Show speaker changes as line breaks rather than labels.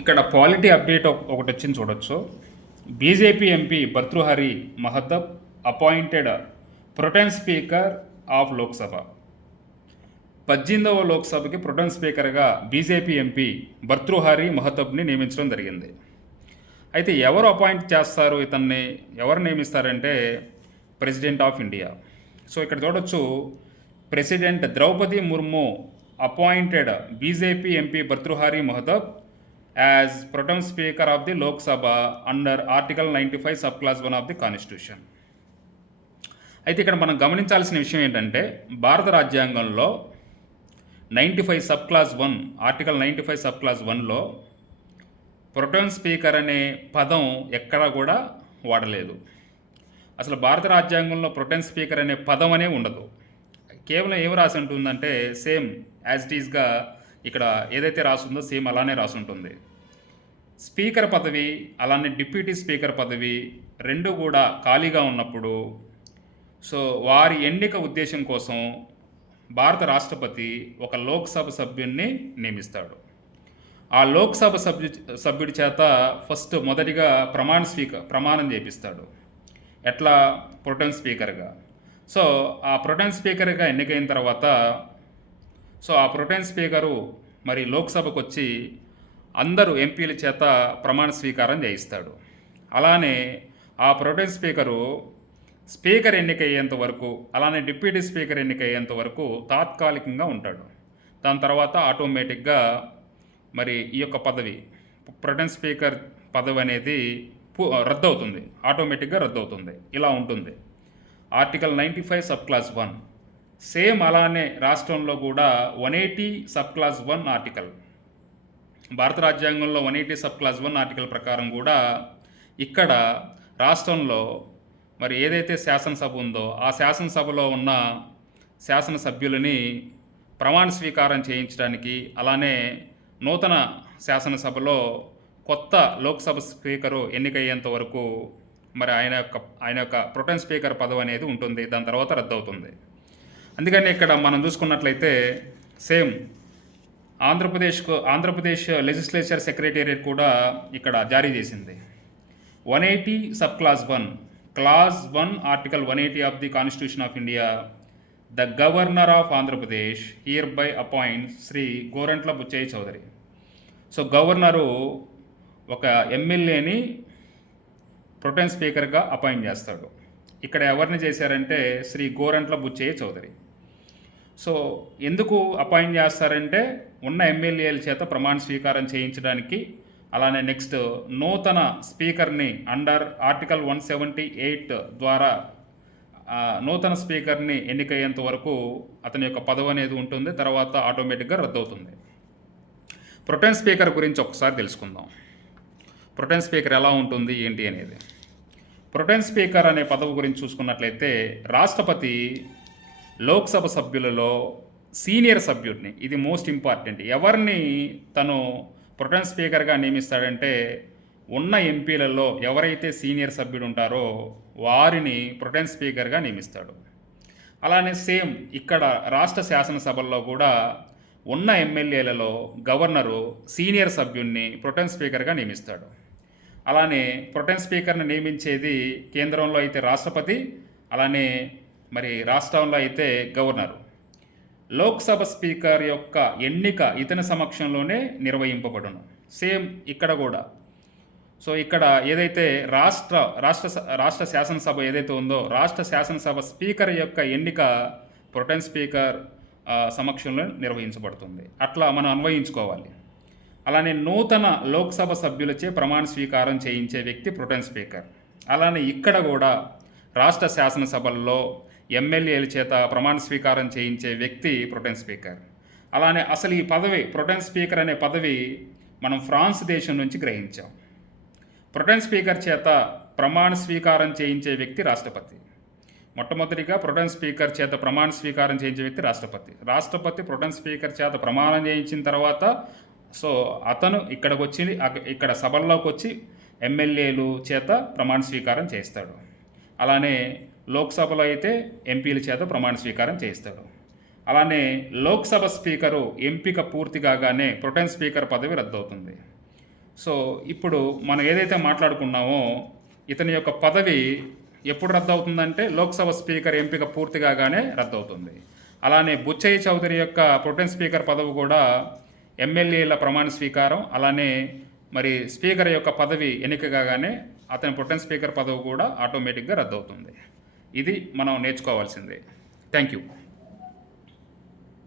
ఇక్కడ polity update ఒకటి వచ్చింది చూడొచ్చు. BJP MP Bhartruhari Mahtab appointed pro tem speaker of Lok Sabha. పద్దెనిమిదవ లోక్సభకి ప్రొటెన్ స్పీకర్గా బీజేపీ ఎంపీ భర్తృహరి మహతబ్ని నియమించడం జరిగింది. అయితే ఎవరు అపాయింట్ చేస్తారు ఇతన్ని ఎవరు నియమిస్తారంటే ప్రెసిడెంట్ ఆఫ్ ఇండియా. సో ఇక్కడ చూడొచ్చు president Draupadi Murmu appointed BJP MP Bhartruhari Mahtab as protem speaker of the Lok Sabha under article ninety five sub clause one of the constitution అయితే ఇక్కడ మనం గమనించాల్సిన విషయం ఏంటంటే భారత రాజ్యాంగంలో ninety five sub clause one article ninety five sub clause వన్లో ప్రొటోన్ speaker అనే పదం ఎక్కడా కూడా వాడలేదు. అసలు భారత రాజ్యాంగంలో ప్రొటెన్ స్పీకర్ అనే పదం అనే ఉండదు. కేవలం ఏం రాసి ఉంటుందంటే సేమ్ యాజ్ ఇట్ ఈస్గా ఇక్కడ ఏదైతే రాసుందో సేమ్ అలానే రాసి ఉంటుంది స్పీకర్ పదవి అలానే డిప్యూటీ స్పీకర్ పదవి రెండు కూడా ఖాళీగా ఉన్నప్పుడు సో వారి ఎన్నిక ఉద్దేశం కోసం భారత రాష్ట్రపతి ఒక లోక్సభ సభ్యుడిని నియమిస్తాడు. ఆ లోక్సభ సభ్యు సభ్యుడి చేత ఫస్ట్ మొదటిగా ప్రమాణ స్పీకర్ ప్రమాణం చేపిస్తాడు. ఎట్లా? ప్రొటెన్ స్పీకర్గా. సో ఆ ప్రొటెన్ స్పీకర్గా ఎన్నికైన తర్వాత సో ఆ ప్రొటెన్ స్పీకరు మరి లోక్సభకు వచ్చి అందరూ ఎంపీల చేత ప్రమాణ స్వీకారం చేయిస్తాడు. అలానే ఆ ప్రొటెన్ స్పీకరు స్పీకర్ ఎన్నికయ్యేంత వరకు అలానే డిప్యూటీ స్పీకర్ ఎన్నికయ్యేంత వరకు తాత్కాలికంగా ఉంటాడు. దాని తర్వాత ఆటోమేటిక్గా మరి ఈ యొక్క పదవి ప్రొటెన్ స్పీకర్ పదవి అనేది పు- రద్దు అవుతుంది ఆటోమేటిక్గా రద్దు అవుతుంది ఇలా ఉంటుంది. Article ninety five sub clause one. Same అలానే రాష్ట్రంలో కూడా one eighty sub clause one article. భారత రాజ్యాంగంలో one eighty sub clause one article ప్రకారం కూడా ఇక్కడ రాష్ట్రంలో మరి ఏదైతే శాసనసభ ఉందో ఆ శాసనసభలో ఉన్న శాసనసభ్యులని ప్రమాణ స్వీకారం చేయించడానికి అలానే నూతన శాసనసభలో కొత్త లోక్సభ స్పీకరు ఎన్నికయ్యేంత వరకు మరి ఆయన యొక్క ఆయన యొక్క ప్రొటెన్ స్పీకర్ పదవి అనేది ఉంటుంది. దాని తర్వాత రద్దు అవుతుంది అందుకని ఇక్కడ మనం చూసుకున్నట్లయితే సేమ్ ఆంధ్రప్రదేశ్కు ఆంధ్రప్రదేశ్ లెజిస్లేచర్ సెక్రటేరియట్ కూడా ఇక్కడ జారీ చేసింది. One eighty sub clause one clause one article one eighty of the constitution of India the governor of Andhra Pradesh hereby appoint Shri Gorantla Buchaiah Chowdary. So governor ఒక ఎమ్మెల్యేని protem స్పీకర్గా appoint చేస్తాడు. ఇక్కడ ఎవరిని చేశారంటే శ్రీ గోరంట్ల బుచ్చయ్య చౌదరి. సో ఎందుకు appoint చేస్తారంటే ఉన్న ఎమ్మెల్యేల చేత ప్రమాణ స్వీకారం చేయించడానికి అలానే నెక్స్ట్ నూతన స్పీకర్ని under article one seventy eight ద్వారా నూతన స్పీకర్ని ఎన్నికయ్యేంత వరకు అతని యొక్క పదవి అనేది ఉంటుంది తర్వాత ఆటోమేటిక్గా రద్దవుతుంది. ప్రొటెన్ స్పీకర్ గురించి ఒకసారి తెలుసుకుందాం. ప్రొటెన్ స్పీకర్ ఎలా ఉంటుంది ఏంటి అనేది. ప్రొటెన్ స్పీకర్ అనే పదవి గురించి చూసుకున్నట్లయితే రాష్ట్రపతి లోక్సభ సభ్యులలో సీనియర్ సభ్యుడిని ఇది మోస్ట్ ఇంపార్టెంట్. ఎవరిని తను ప్రొటెన్ స్పీకర్గా నియమిస్తాడంటే ఉన్న ఎంపీలలో ఎవరైతే సీనియర్ సభ్యుడు ఉంటారో వారిని ప్రొటెన్ స్పీకర్గా నియమిస్తాడు. అలానే సేమ్ ఇక్కడ రాష్ట్ర శాసనసభల్లో కూడా ఉన్న ఎమ్మెల్యేలలో గవర్నరు సీనియర్ సభ్యుణ్ణి ప్రొటెన్ స్పీకర్గా నియమిస్తాడు. అలానే ప్రొటెన్ స్పీకర్ని నియమించేది కేంద్రంలో అయితే రాష్ట్రపతి అలానే మరి రాష్ట్రంలో అయితే గవర్నర్. లోక్సభ స్పీకర్ యొక్క ఎన్నిక ఇతని సమక్షంలోనే నిర్వహింపబడును. సేమ్ ఇక్కడ కూడా. సో ఇక్కడ ఏదైతే రాష్ట్ర రాష్ట్ర రాష్ట్ర శాసనసభ ఏదైతే ఉందో రాష్ట్ర శాసనసభ స్పీకర్ యొక్క ఎన్నిక ప్రొటెన్ స్పీకర్ సమక్షంలో నిర్వహించబడుతుంది. అట్లా మనం అన్వయించుకోవాలి. అలానే నూతన లోక్సభ సభ్యులచే ప్రమాణ స్వీకారం చేయించే వ్యక్తి ప్రొటెన్ స్పీకర్. అలానే ఇక్కడ కూడా రాష్ట్ర శాసనసభల్లో ఎమ్మెల్యేల చేత ప్రమాణ స్వీకారం చేయించే వ్యక్తి ప్రొటెన్ స్పీకర్. అలానే అసలు ఈ పదవి ప్రొటెన్ స్పీకర్ అనే పదవి మనం ఫ్రాన్స్ దేశం నుంచి గ్రహించాం. ప్రొటెన్ స్పీకర్ చేత ప్రమాణ స్వీకారం చేయించే వ్యక్తి రాష్ట్రపతి. మొట్టమొదటిగా ప్రొటెన్ స్పీకర్ చేత ప్రమాణ స్వీకారం చేయించే వ్యక్తి రాష్ట్రపతి. రాష్ట్రపతి ప్రొటెన్ స్పీకర్ చేత ప్రమాణం చేయించిన తర్వాత సో అతను ఇక్కడికి వచ్చి ఇక్కడ సభల్లోకి వచ్చి ఎమ్మెల్యేలు చేత ప్రమాణ స్వీకారం చేస్తాడు అలానే లోక్సభలో అయితే ఎంపీల చేత ప్రమాణ స్వీకారం చేయిస్తాడు. అలానే లోక్సభ స్పీకరు ఎంపిక పూర్తి కాగానే ప్రొటెన్ స్పీకర్ పదవి రద్దవుతుంది. సో ఇప్పుడు మనం ఏదైతే మాట్లాడుకున్నామో ఇతని యొక్క పదవి ఎప్పుడు రద్దవుతుందంటే లోక్సభ స్పీకర్ ఎంపిక పూర్తి కాగానే రద్దు అవుతుంది అలానే బుచ్చయ్య చౌదరి యొక్క ప్రొటెన్ స్పీకర్ పదవి కూడా ఎమ్మెల్యేల ప్రమాణ స్వీకారం అలానే మరి స్పీకర్ యొక్క పదవి ఎన్నిక కాగానే అతని ప్రొటెన్ స్పీకర్ పదవి కూడా ఆటోమేటిక్గా రద్దవుతుంది. ఇది మనం నేర్చుకోవాల్సిందే. Thank you